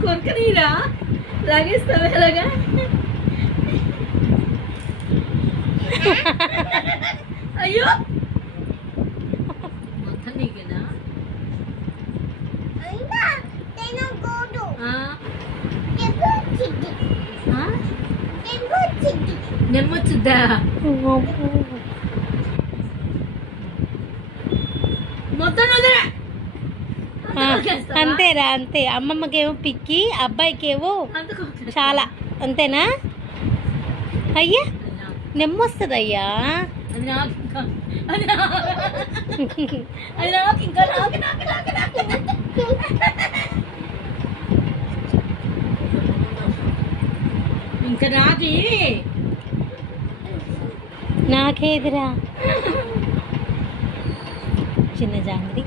కొనుక్కనీరా లాగేస్తావా ఎలాగా అయ్యో మొత్తం నీకేనా నెమ్మొచ్చుద్దా మొత్తం అంతేరా అంతే అమ్మమ్మకేమో పిక్కి అబ్బాయికేమో చాలా అంతేనా అయ్యా నెమ్మొస్తుంది అయ్యా ఇంకా నాది నాకేదిరా చిన్న జాంగ్రీ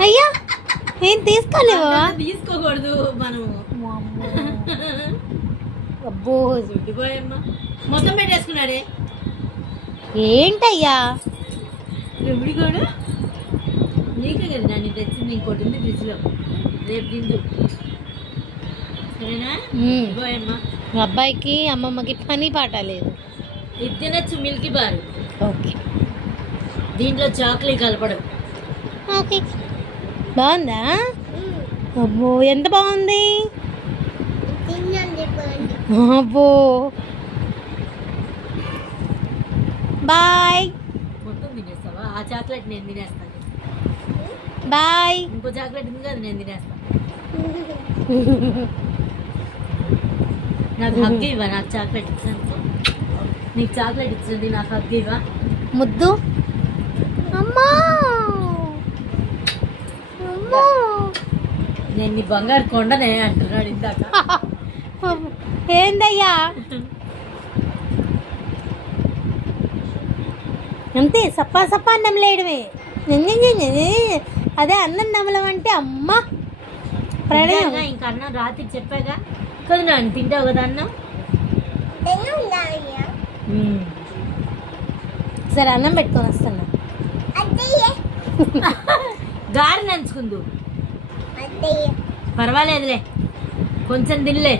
అయ్యా ఏం తీసుకోలేవా తీసుకోకూడదు మనము అబ్బో మొత్తం పెట్టేసుకున్నాడే ఏంటయ్యా ఎప్పుడు కూడా నీకే కదా నన్ను తెచ్చింది ఇంకోటి ఉంది ఫ్రిడ్జ్ లో రేపు తిందు సరేనా పోయమ్మా అబ్బాయికి అమ్మమ్మకి పని పాట లేదు ఇది తినచ్చు మిల్కీ బార్ ఓకే దీంట్లో చాక్లెట్ కలపడం ఓకే బాగుందా అబ్బో ఎంత బాగుంది అబ్బో బాయ్ మొత్తం తినేస్తావా ఆ చాక్లెట్ నేను తినేస్తాను బాయ్ ఇంకో చాక్లెట్ ఉంది కదా నేను తినేస్తాను నాకు హగ్ ఇవ్వ నాకు చాక్లెట్ ఇచ్చాను నీకు చాక్లెట్ ఇచ్చింది నాకు హగ్ ఇవ్వ ముద్దు అమ్మా నేను నీ బంగారు కొండనే అంటున్నాడు ఇందాక ఏందయ్యా అంతే సప్పా సప్పా అన్నం లేయడమే అదే అన్నం నమ్మలం అంటే అమ్మా ప్రణయం ఇంకా అన్నం రాత్రి చెప్పాగా కదా నన్ను తింటావు కదా అన్నం సరే అన్నం పెట్టుకొని వస్తున్నా గారి నంచుకుందు పర్వాలేదులే కొంచెం తినలే